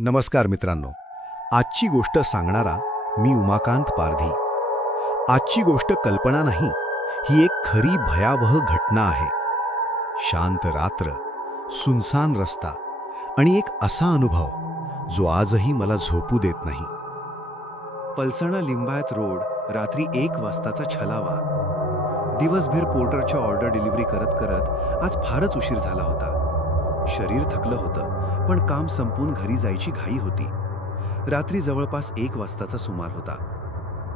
नमस्कार मित्रांनो. आजची गोष्ट सांगणारा मी उमाकांत पारधी. आजची गोष्ट कल्पना नाही ही एक खरी भयावह घटना आहे. शांत रात्र सुनसान रस्ता आणि एक असा अनुभव जो आजही मला झोपू देत नाही. पलसणा लिंबायत रोड रात्री एक वाजताचा छलावा. दिवसभर पोर्टरच्या ऑर्डर डिलिव्हरी करत करत आज फारच उशीर झाला होता. शरीर थकलं होतं पण काम संपून घरी जायची घाई होती. रात्री जवळपास एक वाजताचा सुमार होता.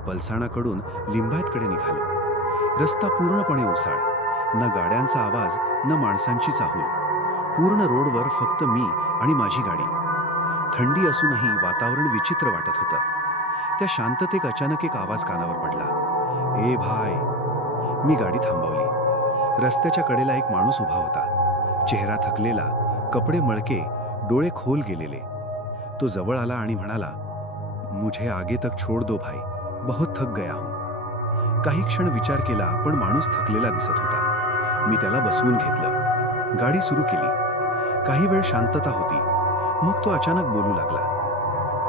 पलसाणाकडून लिंबायतकडे निघालो. रस्ता पूर्णपणे उसाळ न गाड्यांचा आवाज न माणसांची चाहूल. पूर्ण रोडवर फक्त मी आणि माझी गाडी. थंडी असूनही वातावरण विचित्र वाटत होतं. त्या शांततेत अचानक एक आवाज कानावर पडला. ए भाय. मी गाडी थांबवली. रस्त्याच्या कडेला एक माणूस उभा होता. चेहरा थकलेला कपडे मळके डोळे खोल गेलेले. तो जवळ आला आणि म्हणाला मुझे आगे तक छोड़ दो भाई बहुत थक गया हूं. काही क्षण विचार केला पण माणूस थकलेला दिसत होता. मी त्याला बसवून घेतलं. गाडी सुरू केली. काही वेळ शांतता होती. मग तो अचानक बोलू लागला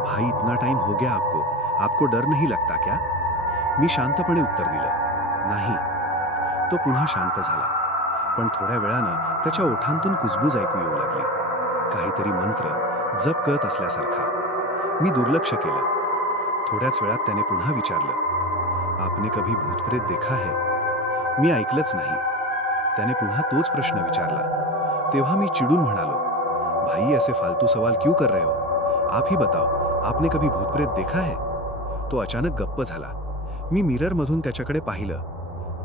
भाई इतना टाइम हो गया आपको. आपको डर नहीं लगता क्या? मी शांतपणे उत्तर दिलं नाही. तो पुन्हा शांत झाला. पण थोड्या वेळानं त्याच्या ओठांतून कुजबूज ऐकू येऊ लागली. काहीतरी मंत्र जप कळत असल्यासारखा. मी दुर्लक्ष केलं. थोड्याच वेळात त्याने पुन्हा विचारलं आपने कभी भूतप्रेत देखा है? मी ऐकलंच नाही. त्याने पुन्हा तोच प्रश्न विचारला. तेव्हा मी चिडून म्हणालो भाई असे फालतू सवाल क्यों कर रहे हो? आप ही बताओ आपने कभी भूतप्रेत देखा है? तो अचानक गप्प झाला. मी मिररमधून त्याच्याकडे पाहिलं.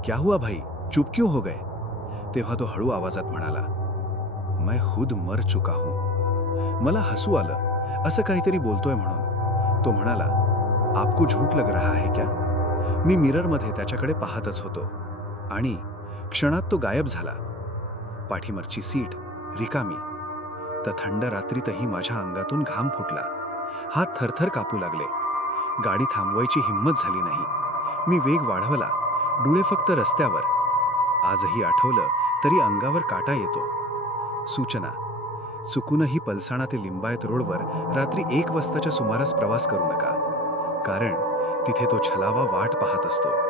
क्या हुआ भाई? चुप क्यों हो गए? तेव्हा तो हळू आवाजात म्हणाला मैं खुद मर चुका हूं. मला हसू आलं असं काहीतरी बोलतोय म्हणून. तो म्हणाला आपको झूट लग रहा है क्या? मी मिररमध्ये त्याच्याकडे पाहतच होतो. आणि क्षणात तो गायब झाला. पाठीमागची सीट रिकामी. तर थंड रात्रीतही माझ्या अंगातून घाम फुटला. हात थरथर कापू लागले. गाडी थांबवायची हिंमत झाली नाही. मी वेग वाढवला. डोळे फक्त रस्त्यावर. आजही आठवलं तरी अंगावर काटा येतो. सूचना. चुकूनही पलसाणा ते लिंबायत रोडवर रात्री एक वाजताच्या सुमारास प्रवास करू नका. कारण तिथे तो छलावा वाट पाहत असतो.